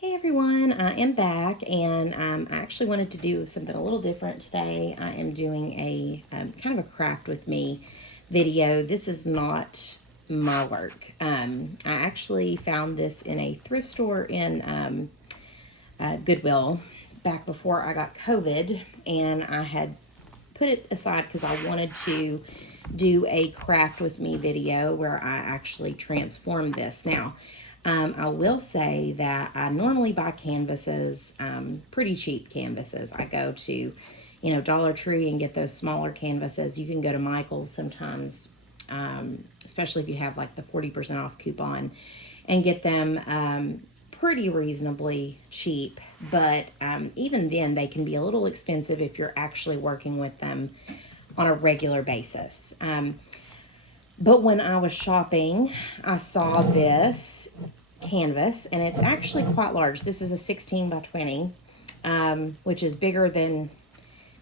Hey everyone, I am back and I actually wanted to do something a little different today. I am doing a kind of a craft with me video. This is not my work. I actually found this in a thrift store in Goodwill back before I got COVID, and I had put it aside because I wanted to do a craft with me video where I actually transform this. Now, I will say that I normally buy canvases, pretty cheap canvases. I go to, Dollar Tree and get those smaller canvases. You can go to Michael's sometimes, especially if you have like the 40% off coupon, and get them pretty reasonably cheap. But even then, they can be a little expensive if you're actually working with them on a regular basis. But when I was shopping, I saw this canvas, and it's actually quite large. This is a 16 by 20, which is bigger than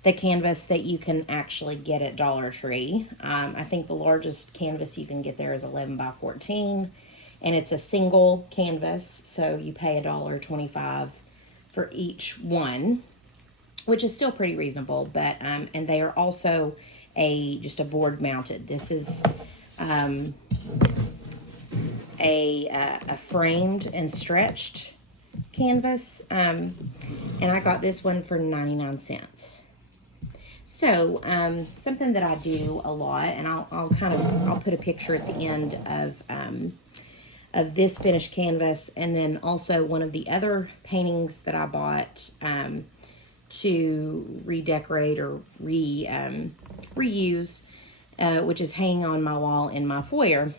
the canvas that you can actually get at Dollar Tree. I think the largest canvas you can get there is 11 by 14, and it's a single canvas, so you pay $1.25 for each one, which is still pretty reasonable. But and they are also just a board mounted. This is a framed and stretched canvas, and I got this one for 99 cents. So something that I do a lot, and I'll put a picture at the end of this finished canvas, and then also one of the other paintings that I bought to redecorate or reuse, which is hanging on my wall in my foyer.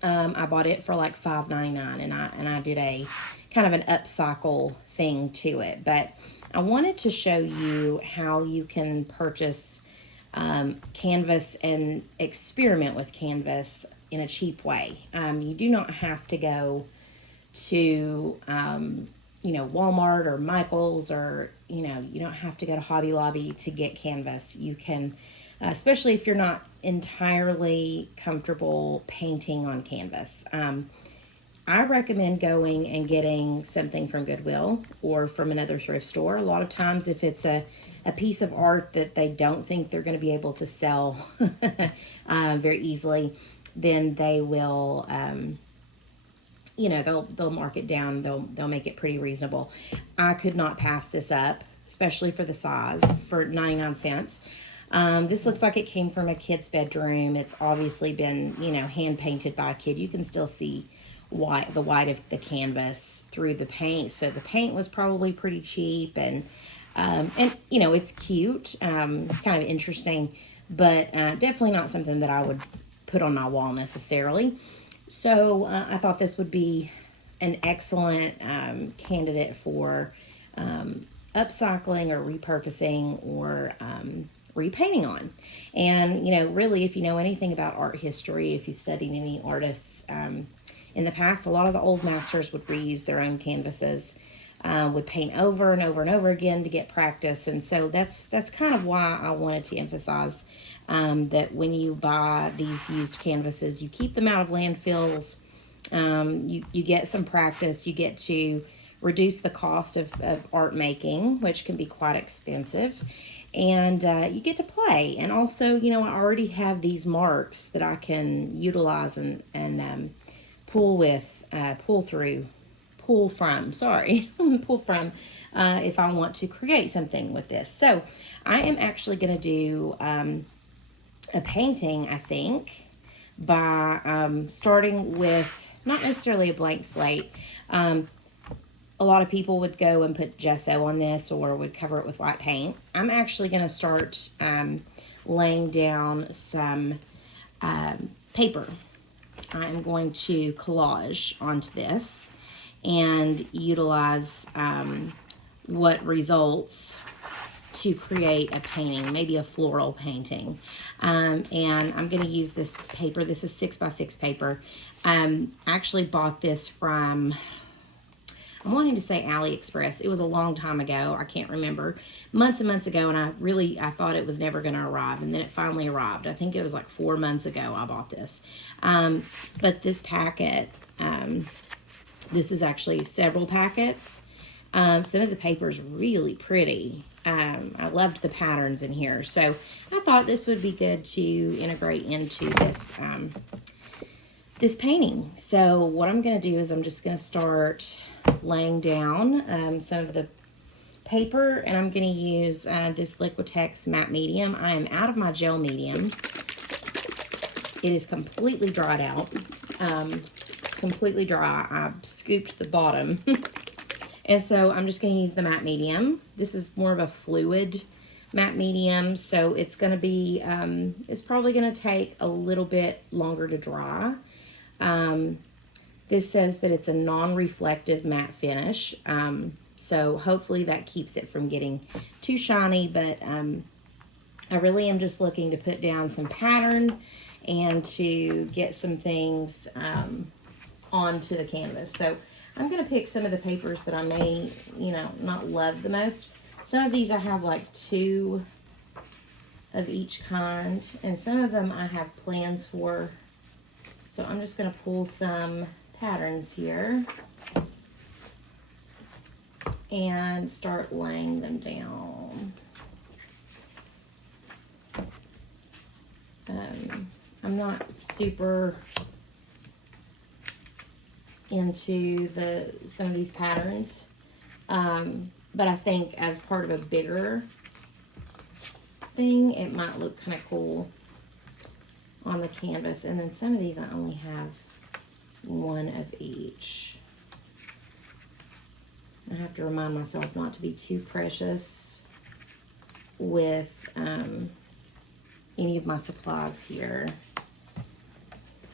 I bought it for like $5.99, and I did a kind of an upcycle thing to it. But I wanted to show you how you can purchase canvas and experiment with canvas in a cheap way. You do not have to go to Walmart or Michael's, or you don't have to go to Hobby Lobby to get canvas. You can, especially if you're not entirely comfortable painting on canvas. I recommend going and getting something from Goodwill or from another thrift store. A lot of times, if it's a piece of art that they don't think they're going to be able to sell very easily, then they will, they'll mark it down. They'll make it pretty reasonable. I could not pass this up, especially for the size, for 99 cents. This looks like it came from a kid's bedroom. It's obviously been, hand painted by a kid. You can still see the white of the canvas through the paint. So the paint was probably pretty cheap, and it's cute. It's kind of interesting, but definitely not something that I would put on my wall necessarily. So I thought this would be an excellent candidate for upcycling or repurposing or repainting on. And really, if you know anything about art history, if you studied any artists in the past, a lot of the old masters would reuse their own canvases, would paint over and over and over again to get practice. And so that's kind of why I wanted to emphasize that when you buy these used canvases, you keep them out of landfills. You get some practice. You get to reduce the cost of art making, which can be quite expensive. And you get to play. And also, I already have these marks that I can utilize and pull from if I want to create something with this. So I am actually going to do a painting, I think, by starting with not necessarily a blank slate. A lot of people would go and put gesso on this or would cover it with white paint. I'm actually going to start laying down some paper. I'm going to collage onto this and utilize what results to create a painting, maybe a floral painting. And I'm going to use this paper. This is 6x6 paper. I actually bought this from, I'm wanting to say AliExpress. It was a long time ago. I can't remember. Months and months ago, and I thought it was never going to arrive, and then it finally arrived. I think it was like 4 months ago I bought this. But this packet This is actually several packets. Some of the paper is really pretty. I loved the patterns in here. So I thought this would be good to integrate into this painting. So what I'm going to do is I'm just going to start laying down some of the paper, and I'm going to use this Liquitex matte medium. I am out of my gel medium. It is completely dried out, completely dry. I scooped the bottom. And so I'm just going to use the matte medium. This is more of a fluid matte medium, so it's going to be, it's probably going to take a little bit longer to dry. This says that it's a non-reflective matte finish, so hopefully that keeps it from getting too shiny, but I really am just looking to put down some pattern and to get some things onto the canvas. So I'm going to pick some of the papers that I may, not love the most. Some of these I have like 2 of each kind, and some of them I have plans for. So I'm just going to pull some patterns here and start laying them down. I'm not super into some of these patterns, but I think as part of a bigger thing, it might look kind of cool on the canvas. And then some of these I only have 1 of each. I have to remind myself not to be too precious with any of my supplies here.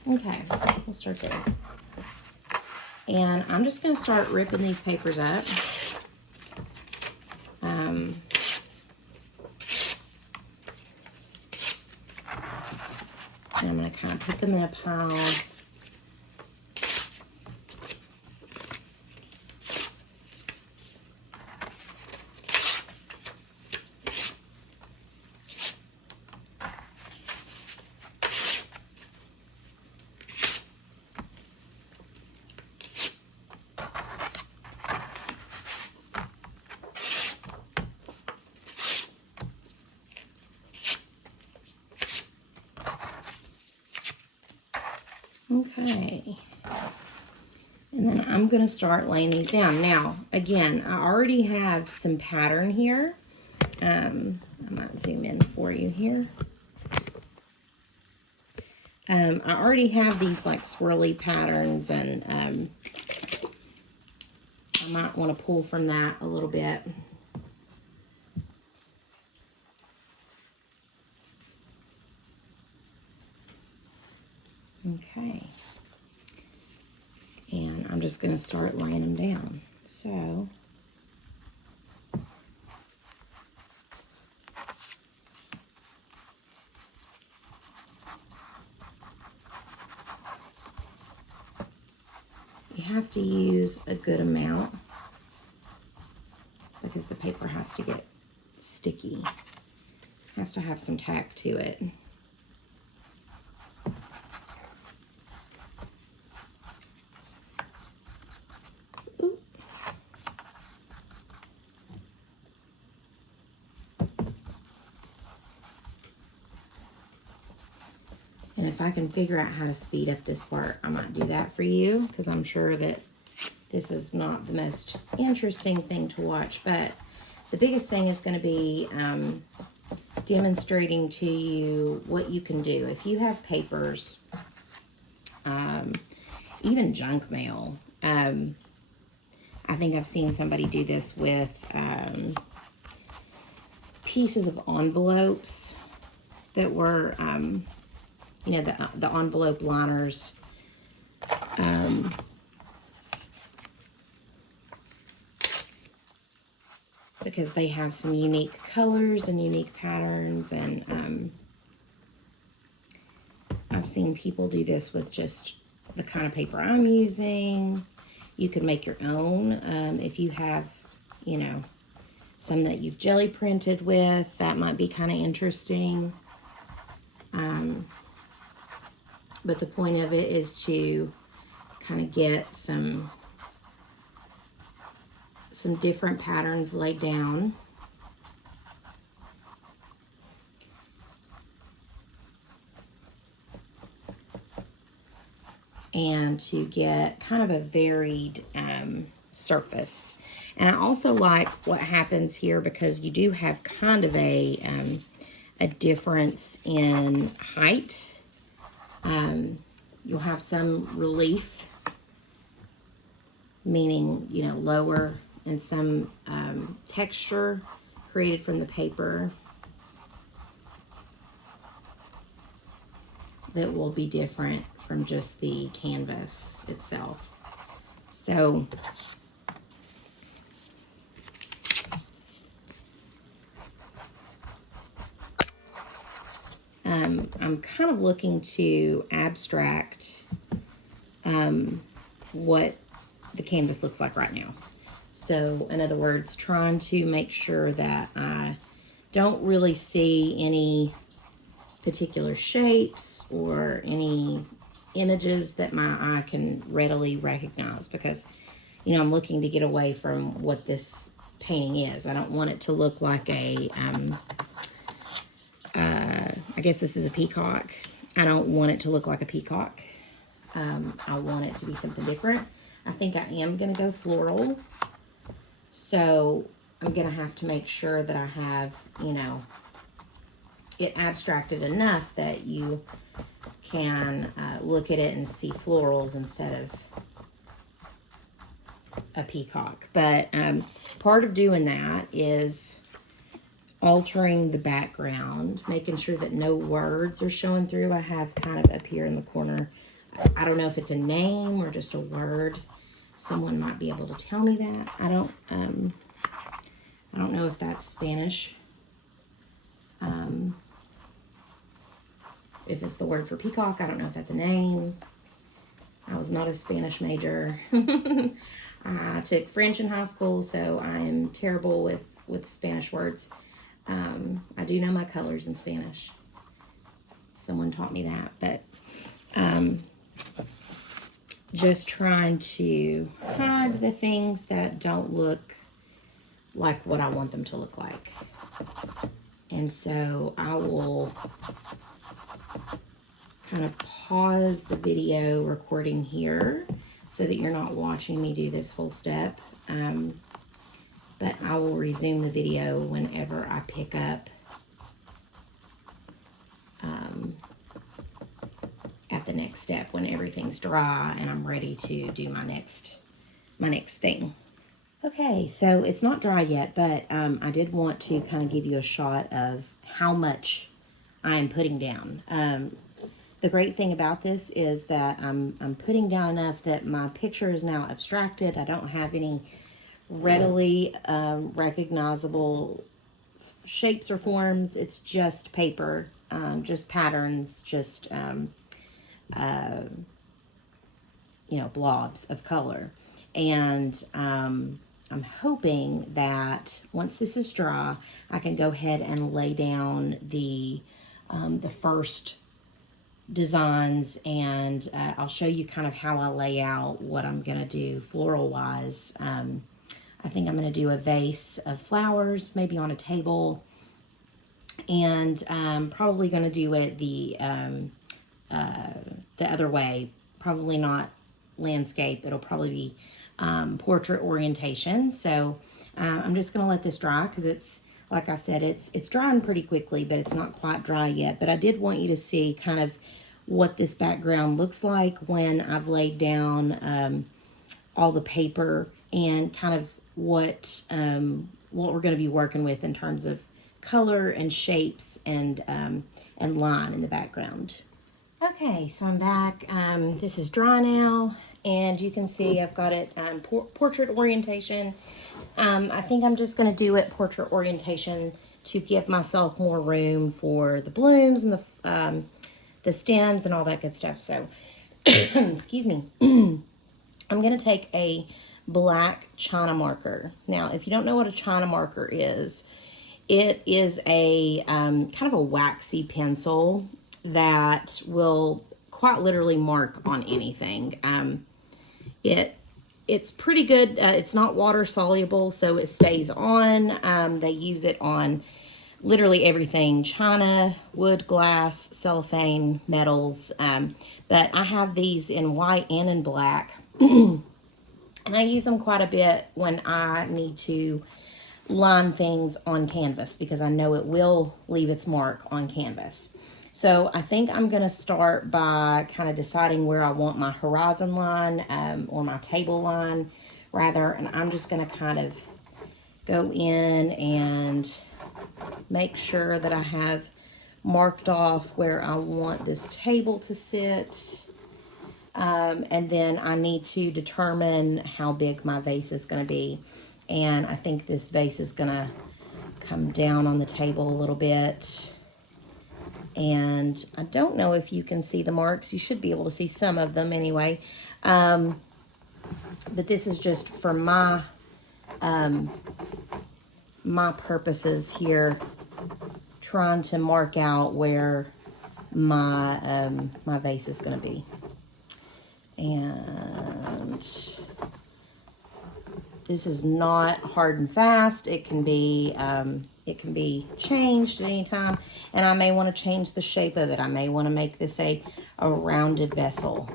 Okay, we'll start there. And I'm just going to start ripping these papers up. And I'm going to kind of put them in a pile. Okay, and then I'm going to start laying these down. Now, again, I already have some pattern here. I might zoom in for you here. I already have these like swirly patterns, and I might want to pull from that a little bit. Okay, and I'm just going to start laying them down. So, you have to use a good amount because the paper has to get sticky. It has to have some tack to it. And if I can figure out how to speed up this part, I might do that for you, because I'm sure that this is not the most interesting thing to watch. But the biggest thing is going to be demonstrating to you what you can do. If you have papers, even junk mail, I think I've seen somebody do this with pieces of envelopes that were... the envelope liners. Because they have some unique colors and unique patterns, and I've seen people do this with just the kind of paper I'm using. You can make your own if you have, some that you've jelly printed with. That might be kind of interesting. But the point of it is to kind of get some some different patterns laid down. And to get kind of a varied surface. And I also like what happens here because you do have kind of a difference in height. You'll have some relief, meaning, you know, lower, and some texture created from the paper that will be different from just the canvas itself. So I'm kind of looking to abstract what the canvas looks like right now. So in other words, trying to make sure that I don't really see any particular shapes or any images that my eye can readily recognize, because, you know, I'm looking to get away from what this painting is. I don't want it to look like a I guess this is a peacock. I don't want it to look like a peacock. I want it to be something different. I think I am going to go floral. So I'm going to have to make sure that I have, you know, it abstracted enough that you can look at it and see florals instead of a peacock. But part of doing that is altering the background, making sure that no words are showing through. I have kind of up here in the corner, I don't know if it's a name or just a word. Someone might be able to tell me that. I don't know if that's Spanish. If it's the word for peacock, I don't know if that's a name. I was not a Spanish major. I took French in high school, so I am terrible with Spanish words. I do know my colors in Spanish. Someone taught me that, but just trying to hide the things that don't look like what I want them to look like. And so I will kind of pause the video recording here so that you're not watching me do this whole step. But I will resume the video whenever I pick up at the next step, when everything's dry and I'm ready to do my next thing. Okay, so it's not dry yet, but I did want to kind of give you a shot of how much I am putting down. The great thing about this is that I'm putting down enough that my picture is now abstracted. I don't have any readily recognizable shapes or forms. It's just paper, just patterns, just you know, blobs of color. And I'm hoping that once this is dry, I can go ahead and lay down the first designs, and I'll show you kind of how I lay out what I'm going to do floral wise. I think I'm going to do a vase of flowers, maybe on a table, and I'm probably going to do it the other way, probably not landscape. It'll probably be portrait orientation. So I'm just going to let this dry because it's, like I said, it's drying pretty quickly, but it's not quite dry yet. But I did want you to see kind of what this background looks like when I've laid down all the paper, and kind of what we're going to be working with in terms of color and shapes and line in the background. Okay, so I'm back. This is dry now, and you can see I've got it portrait orientation. I think I'm just going to do it portrait orientation to give myself more room for the blooms and the stems and all that good stuff. So, excuse me. I'm going to take a black China marker. Now, if you don't know what a China marker is, it is a kind of a waxy pencil that will quite literally mark on anything. It it's pretty good. It's not water soluble, so it stays on. They use it on literally everything: china, wood, glass, cellophane, metals. But I have these in white and in black. And I use them quite a bit when I need to line things on canvas, because I know it will leave its mark on canvas. So I think I'm going to start by kind of deciding where I want my horizon line, or my table line rather, and I'm just going to kind of go in and make sure that I have marked off where I want this table to sit. And then I need to determine how big my vase is going to be. And I think this vase is going to come down on the table a little bit. And I don't know if you can see the marks. You should be able to see some of them anyway. But this is just for my purposes here, trying to mark out where my my vase is going to be. And this is not hard and fast. It can be changed at any time, and I may want to change the shape of it. I may want to make this a rounded vessel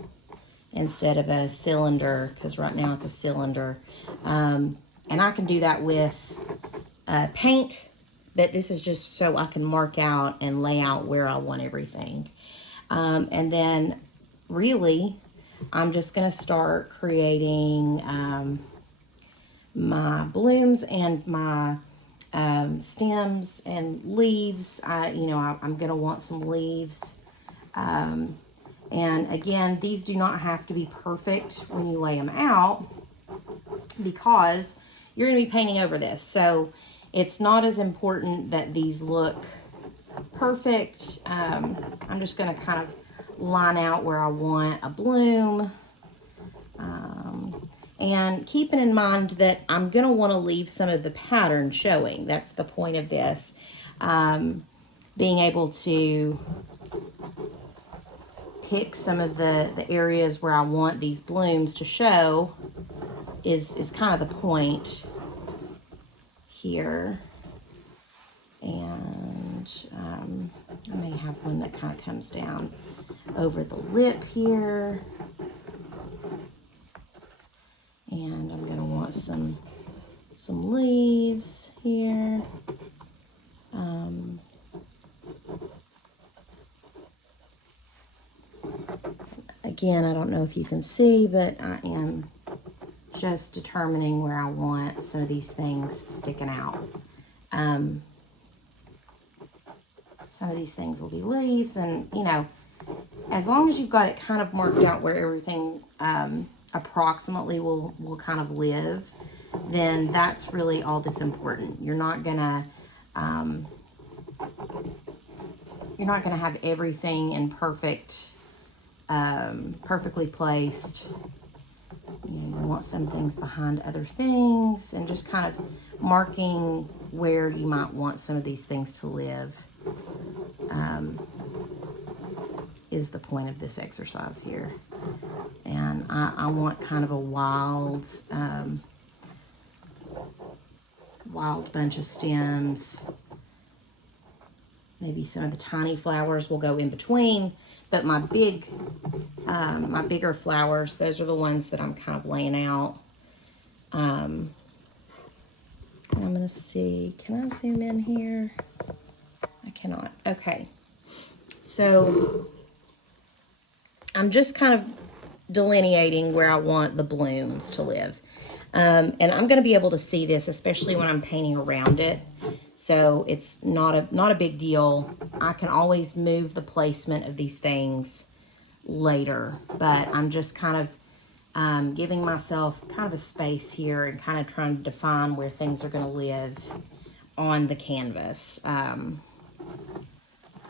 instead of a cylinder, because right now it's a cylinder. And I can do that with paint, but this is just so I can mark out and lay out where I want everything. And then really, I'm just going to start creating my blooms and my stems and leaves. I'm going to want some leaves. And again, these do not have to be perfect when you lay them out, because you're going to be painting over this. So it's not as important that these look perfect. I'm just going to kind of line out where I want a bloom. And keeping in mind that I'm going to want to leave some of the pattern showing. That's the point of this. Being able to pick some of the areas where I want these blooms to show is kind of the point here. And I may have one that kind of comes down over the lip here. And I'm going to want some leaves here. Again, I don't know if you can see, but I am just determining where I want some of these things sticking out. Some of these things will be leaves, and as long as you've got it kind of marked out where everything approximately will kind of live, then that's really all that's important. You're not gonna have everything in perfectly placed. You want some things behind other things, and just kind of marking where you might want some of these things to live is the point of this exercise here. And I want kind of a wild bunch of stems. Maybe some of the tiny flowers will go in between, but my bigger flowers, those are the ones that I'm kind of laying out. And I'm going to see, can I zoom in here? I cannot. Okay. So I'm just kind of delineating where I want the blooms to live. And I'm going to be able to see this, especially when I'm painting around it. So it's not a big deal. I can always move the placement of these things later, but I'm just kind of giving myself kind of a space here and kind of trying to define where things are going to live on the canvas. I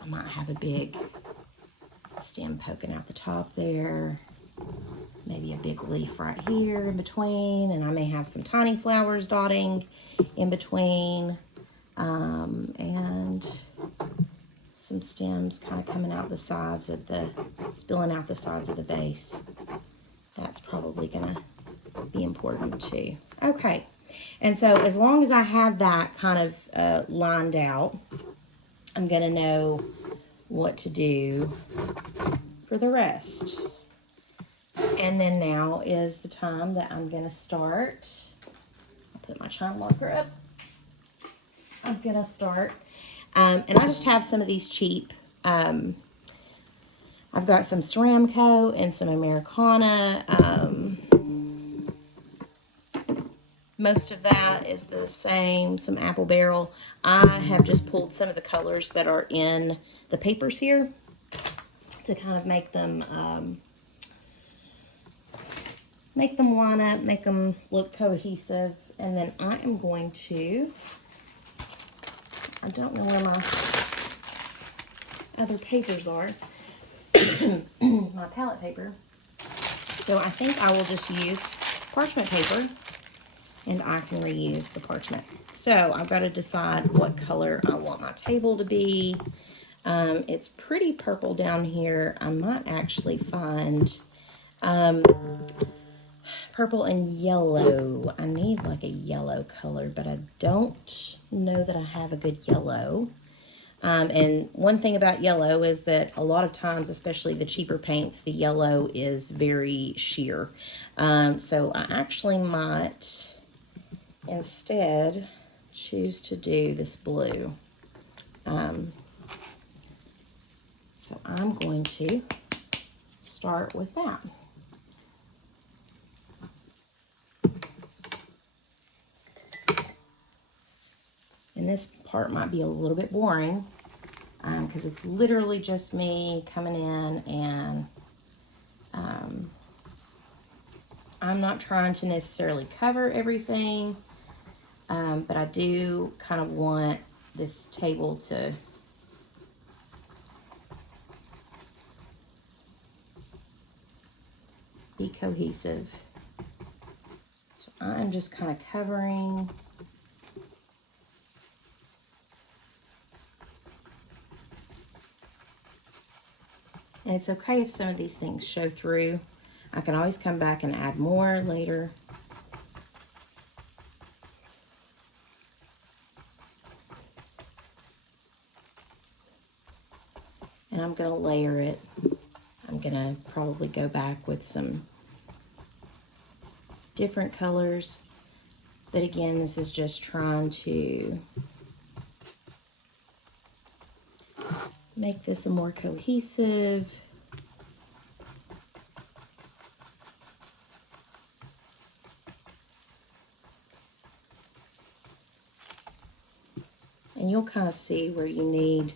might have a big stem poking out the top there. Maybe a big leaf right here in between, and I may have some tiny flowers dotting in between, and some stems kind of coming out the sides of spilling out the sides of the vase. That's probably gonna be important too. Okay, and so as long as I have that kind of lined out, I'm going to know what to do for the rest. And then now is the time that I'm going to start. I'll put my chime marker up. I'm going to start. And I just have some of these cheap. I've got some Ceramco and some Americana. Most of that is the same, some Apple Barrel. I have just pulled some of the colors that are in the papers here to kind of make them line up, make them look cohesive. And then I am going to, I don't know where my other papers are, my palette paper. So I think I will just use parchment paper, and I can reuse the parchment. So I've got to decide what color I want my table to be. It's pretty purple down here. I might actually find purple and yellow. I need like a yellow color, but I don't know that I have a good yellow. And one thing about yellow is that a lot of times, especially the cheaper paints, the yellow is very sheer. So I actually might instead choose to do this blue. So I'm going to start with that. And this part might be a little bit boring because it's literally just me coming in and I'm not trying to necessarily cover everything, but I do kind of want this table to be cohesive. So I'm just kind of covering. And it's okay if some of these things show through. I can always come back and add more later. And I'm going to layer it. I'm going to probably go back with some different colors. But again, this is just trying to make this a more cohesive. And you'll kind of see where you need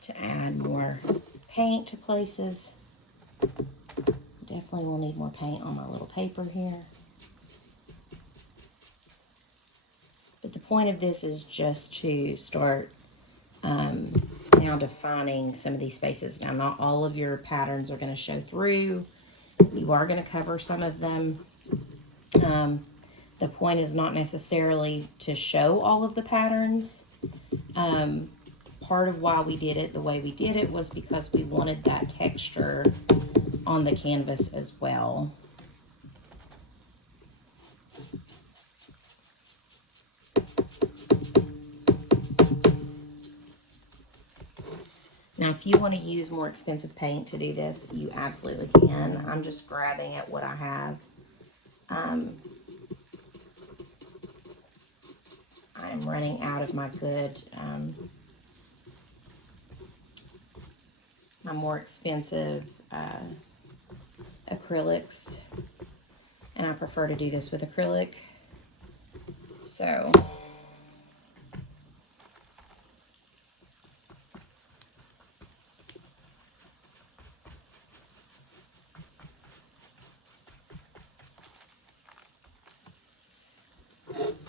to add more paint to places. Definitely will need more paint on my little paper here. But the point of this is just to start now defining some of these spaces. Now, not all of your patterns are going to show through. You are going to cover some of them. The point is not necessarily to show all of the patterns. Part of why we did it the way we did it was because we wanted that texture on the canvas as well. Now, if you want to use more expensive paint to do this, you absolutely can. I'm just grabbing at what I have. I'm running out of my good, my more expensive acrylics, and I prefer to do this with acrylic. So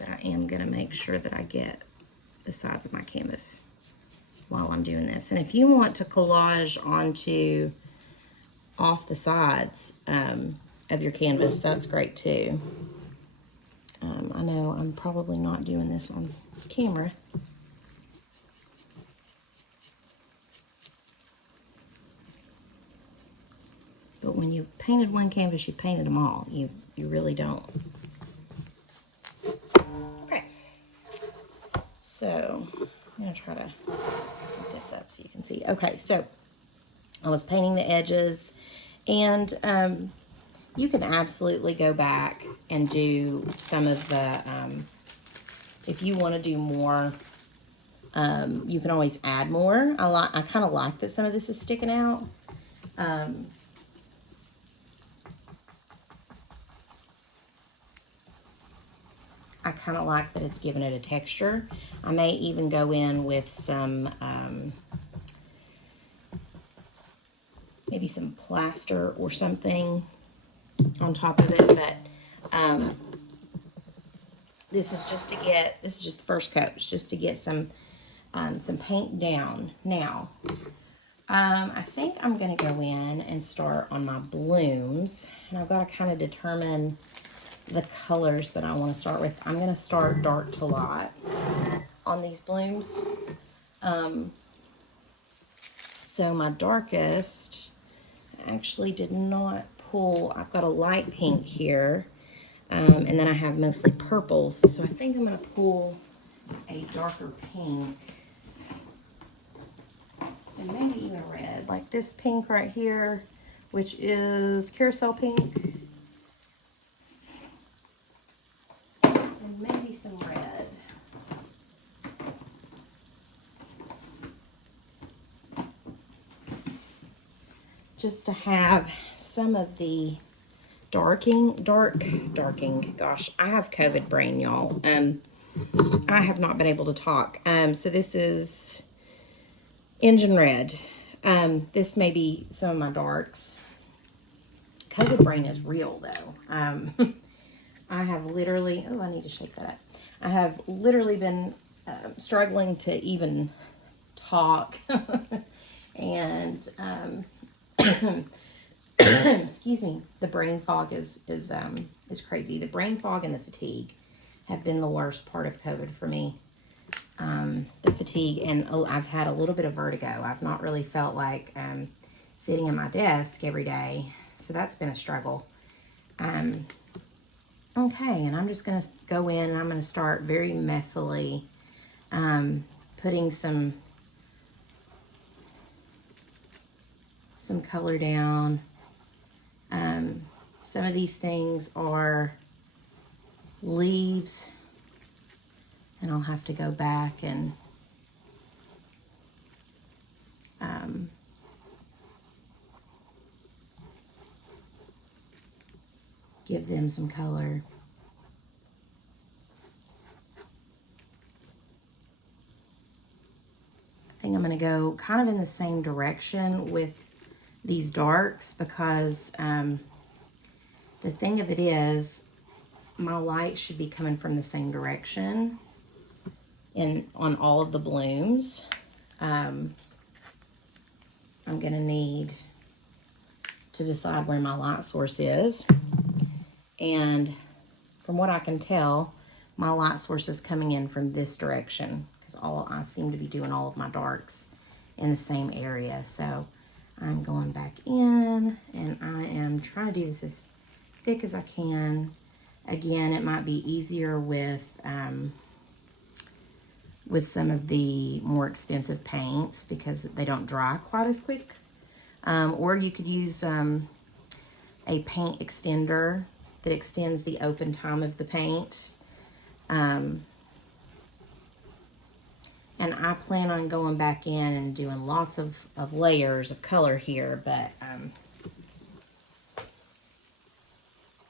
I am going to make sure that I get the sides of my canvas while I'm doing this. And if you want to collage onto off the sides of your canvas, that's great too. I know I'm probably not doing this on camera. But when you've painted one canvas, you've painted them all. You really don't. Okay. So I'm going to try to set this up so you can see. Okay, so I was painting the edges, and you can absolutely go back and do some of the, if you want to do more, you can always add more. I kind of like that some of this is sticking out. I kind of like that it's giving it a texture. I may even go in with some, maybe some plaster or something on top of it, but this is just the first coat. It's just to get some paint down. Now, I think I'm going to go in and start on my blooms, and I've got to kind of determine the colors that I want to start with. I'm going to start dark to light on these blooms. So my darkest, I actually did not pull. I've got a light pink here, and then I have mostly purples. So I think I'm going to pull a darker pink, and maybe even red, like this pink right here, which is carousel pink. And maybe some red. Just to have some of the darking. Gosh, I have COVID brain, y'all. I have not been able to talk. So this is engine red. This may be some of my darks. COVID brain is real, though. I have literally, I need to shake that up. I have literally been struggling to even talk. And, excuse me, the brain fog is crazy. The brain fog and the fatigue have been the worst part of COVID for me. The fatigue, and I've had a little bit of vertigo. I've not really felt like sitting at my desk every day, so that's been a struggle. Okay, and I'm just going to go in and I'm going to start very messily putting some color down. Some of these things are leaves, and I'll have to go back and give them some color. I think I'm going to go kind of in the same direction with these darks, because the thing of it is, my light should be coming from the same direction on all of the blooms. I'm going to need to decide where my light source is. And from what I can tell, my light source is coming in from this direction, because I seem to be doing all of my darks in the same area. So I'm going back in, and I am trying to do this as thick as I can. Again, it might be easier with some of the more expensive paints because they don't dry quite as quick. Or you could use a paint extender that extends the open time of the paint. And I plan on going back in and doing lots of layers of color here, but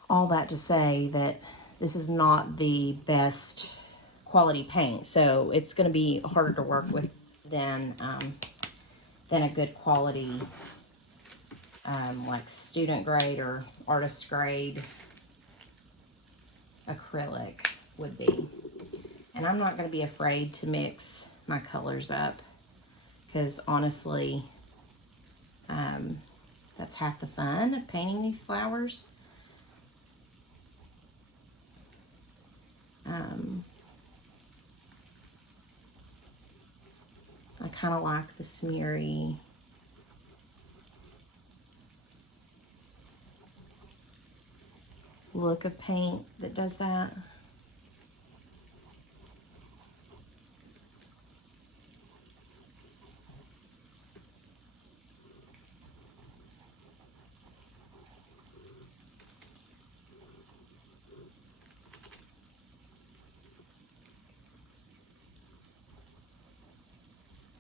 all that to say that this is not the best quality paint, so it's going to be harder to work with than a good quality like student grade or artist grade acrylic would be. And I'm not going to be afraid to mix my colors up, because honestly, that's half the fun of painting these flowers. I kind of like the smeary look of paint that does that.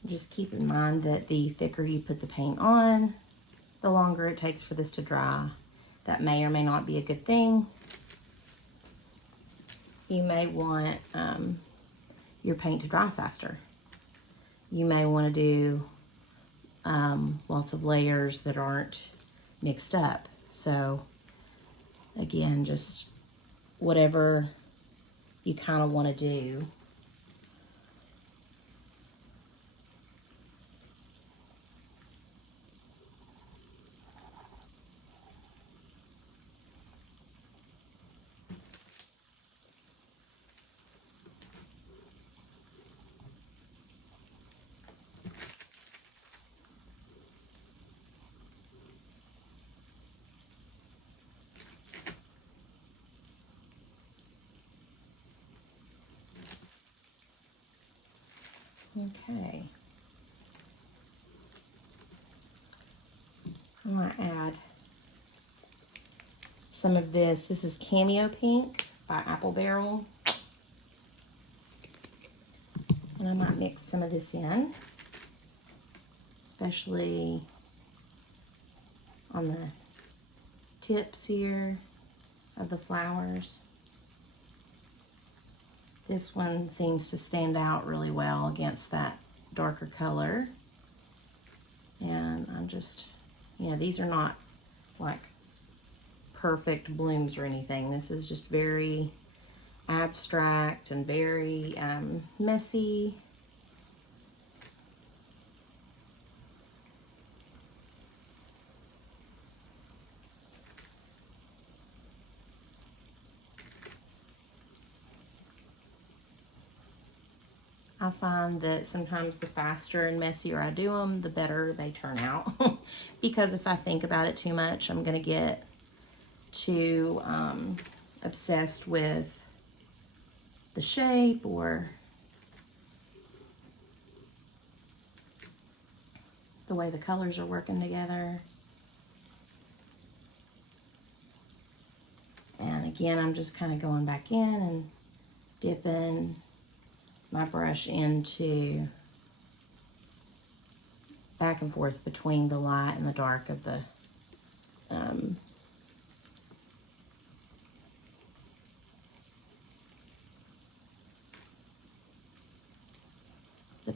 Just keep in mind that the thicker you put the paint on, the longer it takes for this to dry. That may or may not be a good thing. You may want your paint to dry faster. You may want to do lots of layers that aren't mixed up. So again, just whatever you kind of want to do. Okay. I'm going to add some of this. This is Cameo Pink by Apple Barrel. And I might mix some of this in, especially on the tips here of the flowers. This one seems to stand out really well against that darker color. And I'm just, you know, these are not like perfect blooms or anything. This is just very abstract and very messy. I find that sometimes the faster and messier I do them, the better they turn out. Because if I think about it too much, I'm going to get too obsessed with the shape or the way the colors are working together. And again, I'm just kind of going back in and dipping my brush into back and forth between the light and the dark of the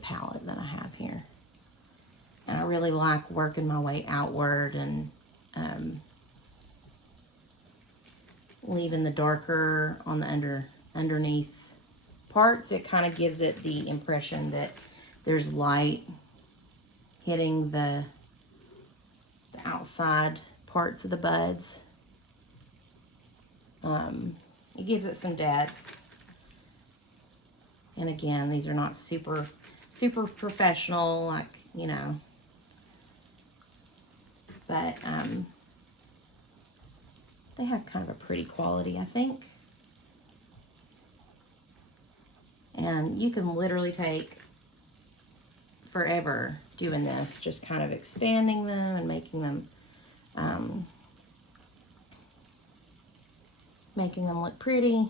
palette that I have here. And I really like working my way outward and leaving the darker on the underneath parts. It kind of gives it the impression that there's light hitting the outside parts of the buds. It gives it some depth. And again, these are not super professional, like, you know, but they have kind of a pretty quality, I think. And you can literally take forever doing this, just kind of expanding them and making them look pretty.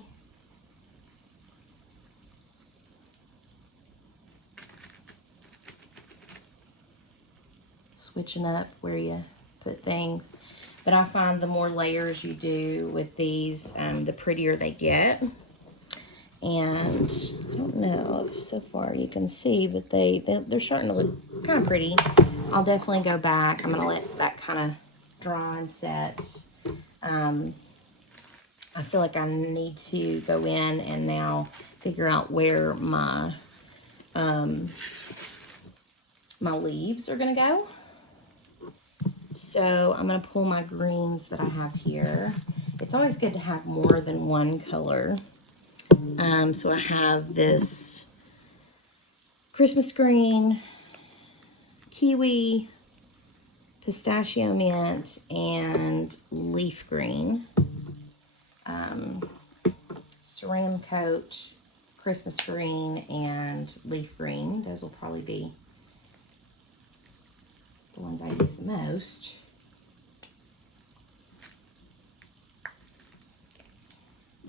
Switching up where you put things. But I find the more layers you do with these, the prettier they get. And I don't know if so far you can see, but they're starting to look kind of pretty. I'll definitely go back. I'm going to let that kind of dry and set. I feel like I need to go in and now figure out where my my leaves are going to go. So I'm going to pull my greens that I have here. It's always good to have more than one color. So I have this Christmas green, kiwi, pistachio mint, and leaf green. Ceramic Coat, Christmas Green, and Leaf Green. Those will probably be the ones I use the most.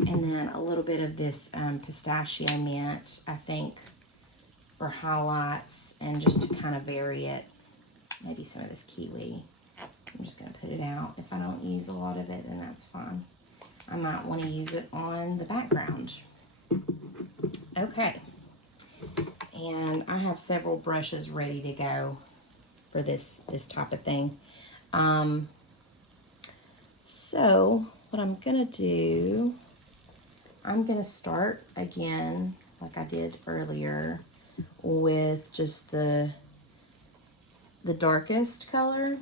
And then a little bit of this pistachio mint, I think, for highlights and just to kind of vary it. Maybe some of this kiwi. I'm just going to put it out. If I don't use a lot of it, then that's fine. I might want to use it on the background. Okay. And I have several brushes ready to go for this type of thing. So what I'm going to do, I'm going to start again, like I did earlier, with just the darkest color,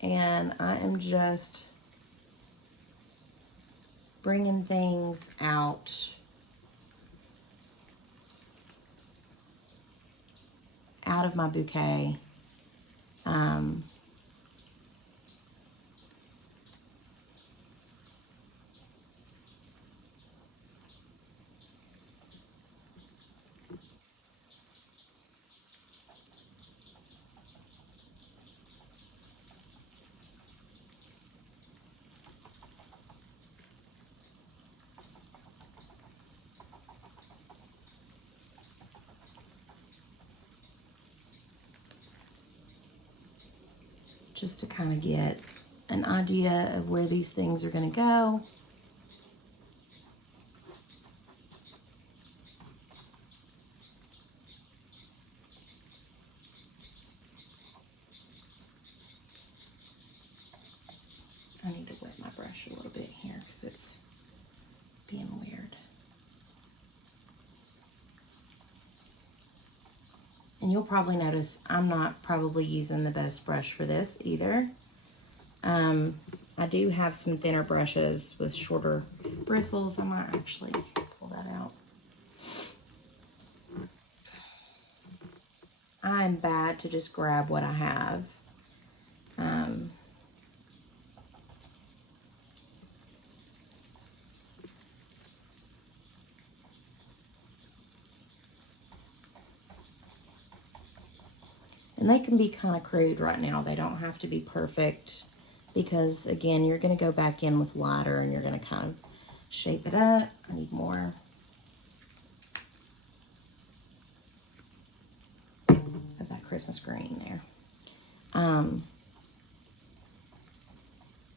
and I am just bringing things out of my bouquet. Just to kind of get an idea of where these things are going to go. I need to wet my brush a little bit here because it's being weird. And you'll probably notice I'm not probably using the best brush for this either. I do have some thinner brushes with shorter bristles. I might actually pull that out. I'm bad to just grab what I have. And they can be kind of crude right now. They don't have to be perfect because, again, you're going to go back in with lighter and you're going to kind of shape it up. I need more. Of that Christmas green there.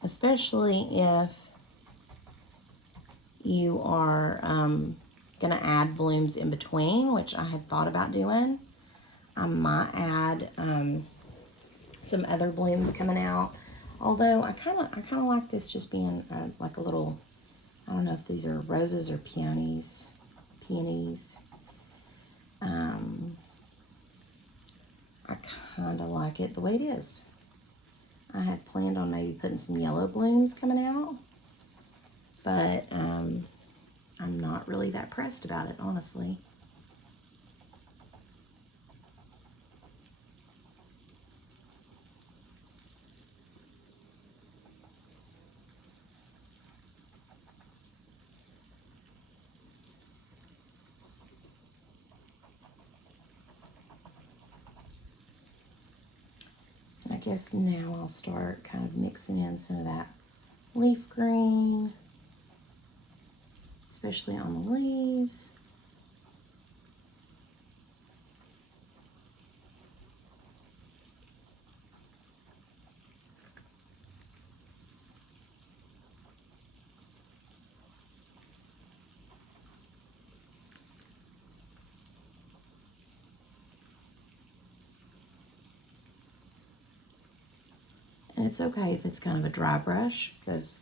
Especially if you are going to add blooms in between, which I had thought about doing. I might add some other blooms coming out. Although I kind of like this just being like a little, I don't know if these are roses or peonies. I kind of like it the way it is. I had planned on maybe putting some yellow blooms coming out, but I'm not really that pressed about it, honestly. I guess now I'll start kind of mixing in some of that leaf green, especially on the leaves. And it's okay if it's kind of a dry brush, because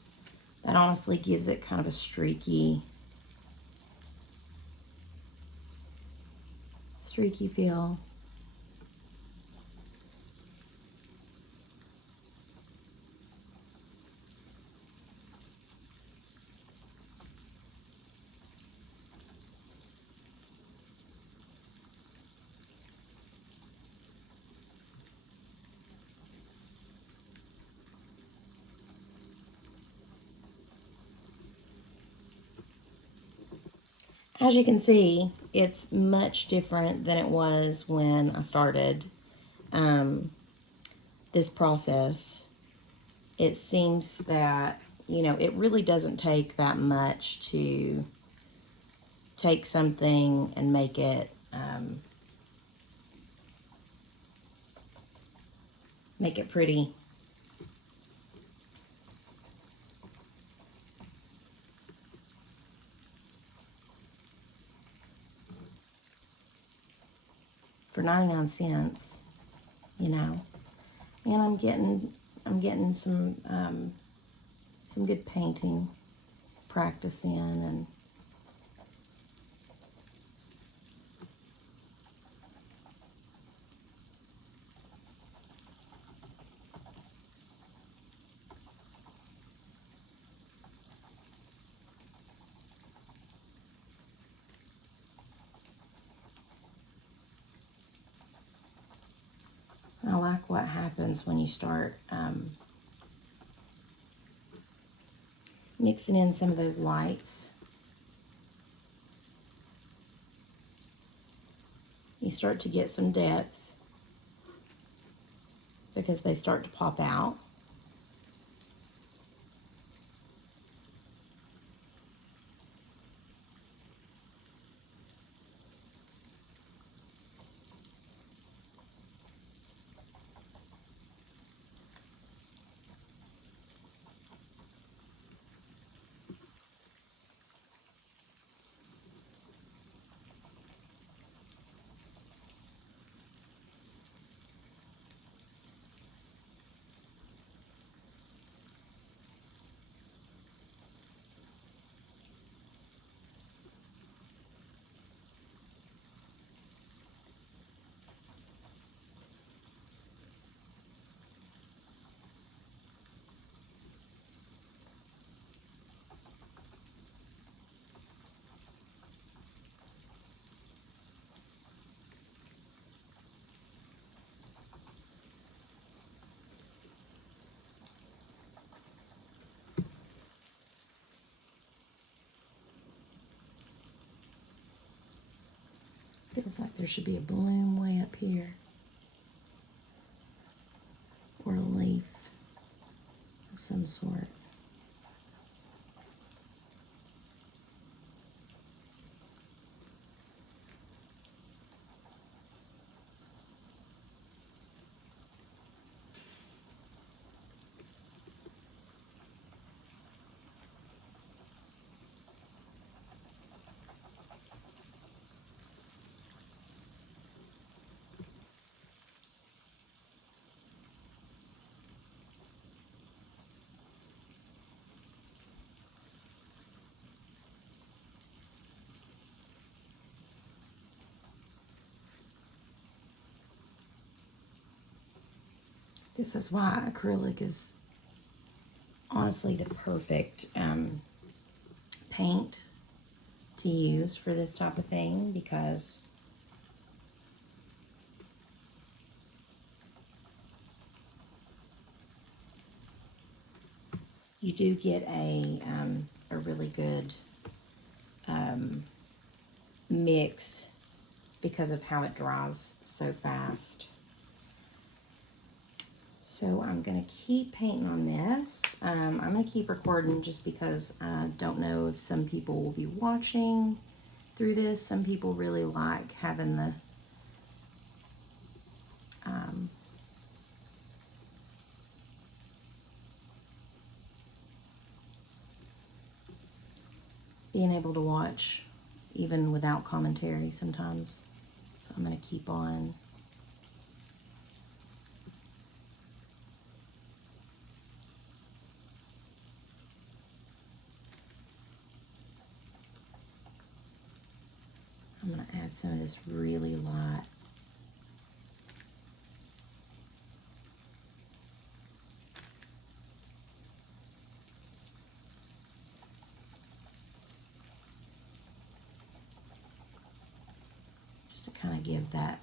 that honestly gives it kind of a streaky feel. As you can see, it's much different than it was when I started this process. It seems that, you know, it really doesn't take that much to take something and make it pretty. For 99 cents, you know. And I'm getting some good painting practice in, and I like what happens when you start mixing in some of those lights. You start to get some depth because they start to pop out. Feels like there should be a bloom way up here, or a leaf of some sort. This is why acrylic is honestly the perfect paint to use for this type of thing, because you do get a really good mix because of how it dries so fast. So I'm going to keep painting on this. I'm going to keep recording just because I don't know if some people will be watching through this. Some people really like having the being able to watch even without commentary sometimes. So I'm going to keep on. I'm going to add some of this really light just to kind of give that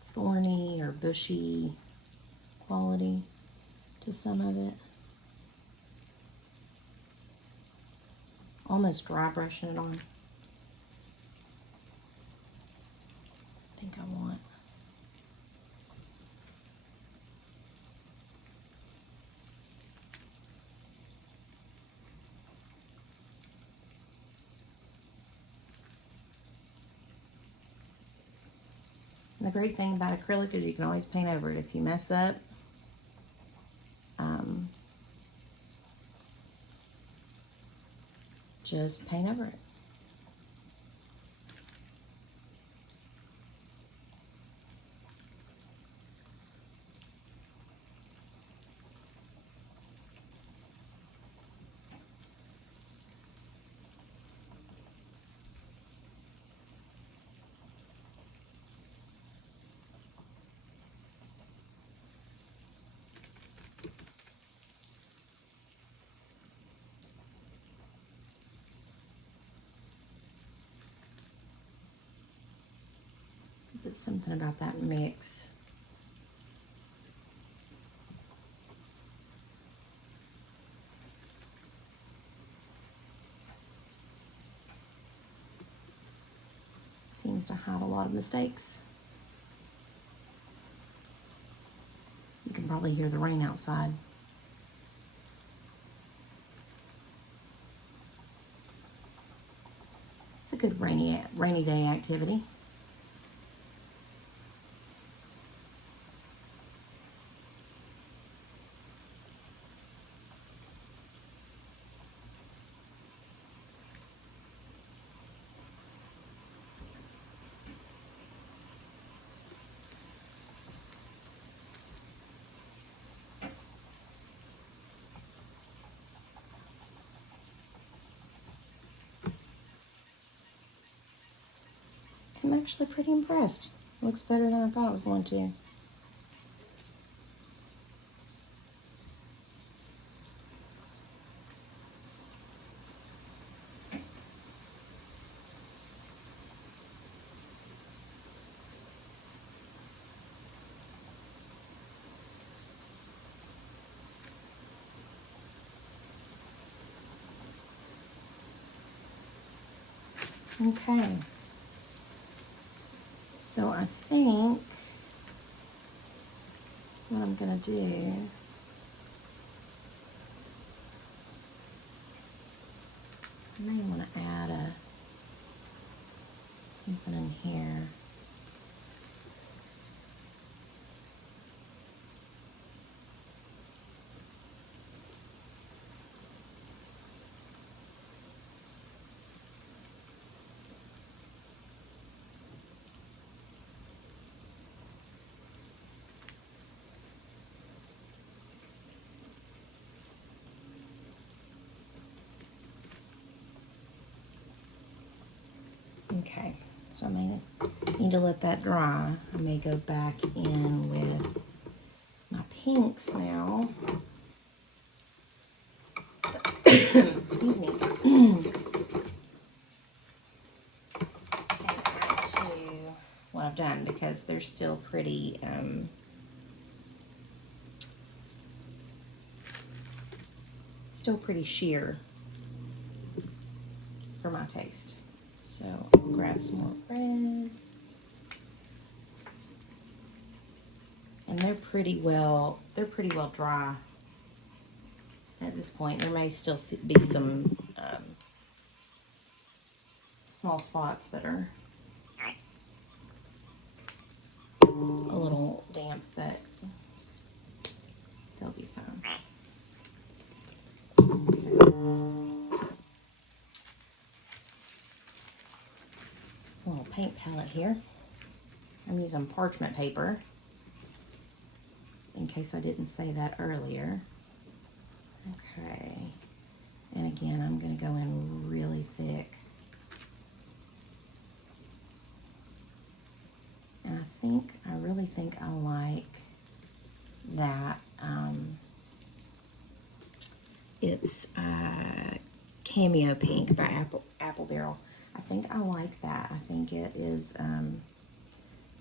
thorny or bushy quality to some of it. almost dry brushing it on. I think I want. And the great thing about acrylic is you can always paint over it if you mess up. Just paint over it. But something about that mix. Seems to hide a lot of mistakes. You can probably hear the rain outside. It's a good rainy day activity. I'm actually pretty impressed. Looks better than I thought it was going to. Okay. So I think what I'm going to do, I may want to add something in here. Okay, so I may need to let that dry. I may go back in with my pinks now. Excuse me. And add to what I've done because they're still pretty sheer for my taste. So I'll grab some more red. And they're pretty well dry at this point. There may still be some small spots that are a little damp, that they'll be fine. Okay. A little paint palette here. I'm using parchment paper, in case I didn't say that earlier. Okay. And again, I'm going to go in really thick. And I really think I like that. It's Cameo Pink by Apple Barrel. I think I like that. I think it is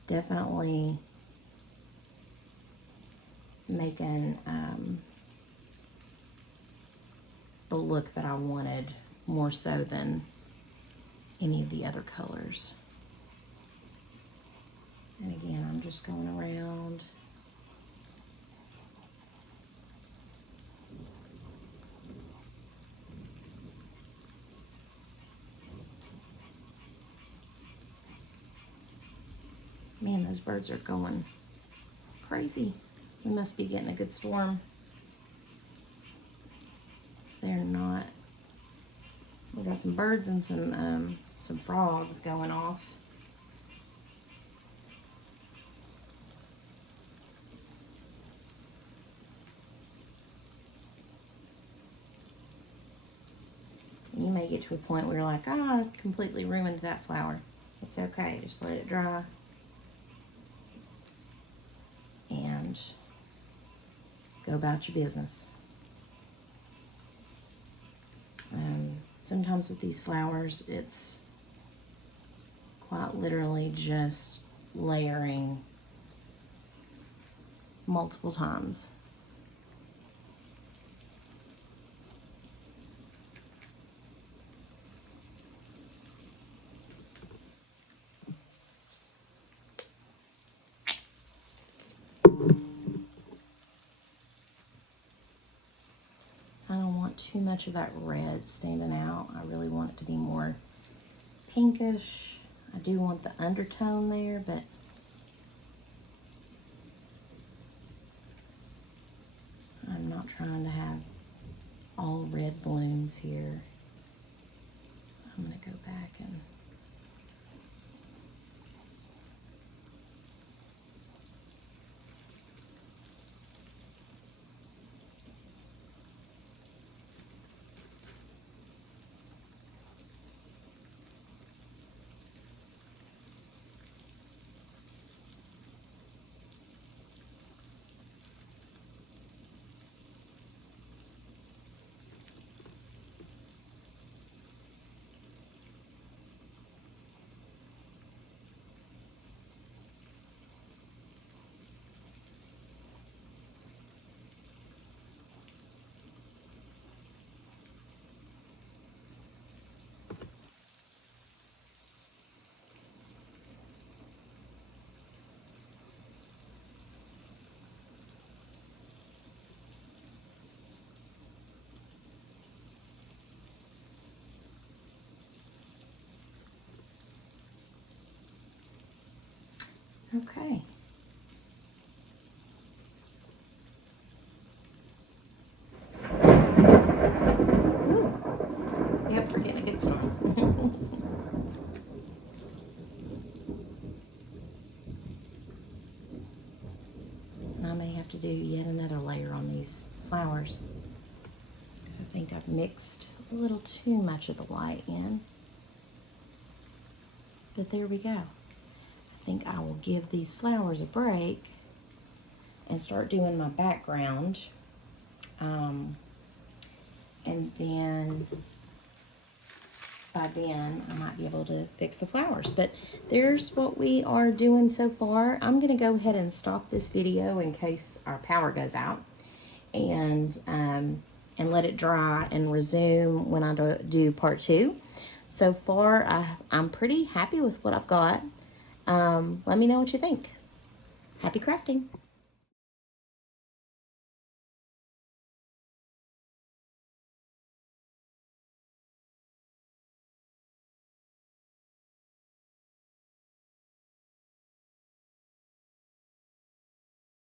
definitely making the look that I wanted more so than any of the other colors. And again, I'm just going around. Man, those birds are going crazy. We must be getting a good storm. They're not. We got some birds and some frogs going off. And you may get to a point where you're like, oh, I completely ruined that flower. It's okay, just let it dry. And go about your business. Sometimes with these flowers, it's quite literally just layering multiple times. I don't want too much of that red standing out. I really want it to be more pinkish. I do want the undertone there, but I'm not trying to have all red blooms here. I'm going to go back and okay. Ooh. Yep, we're getting a good start. And I may have to do yet another layer on these flowers because I think I've mixed a little too much of the white in. But there we go. I think I will give these flowers a break and start doing my background. And then by then I might be able to fix the flowers. But there's what we are doing so far. I'm going to go ahead and stop this video in case our power goes out, and let it dry and resume when I do part 2. So far, I'm pretty happy with what I've got. Let me know what you think. Happy crafting.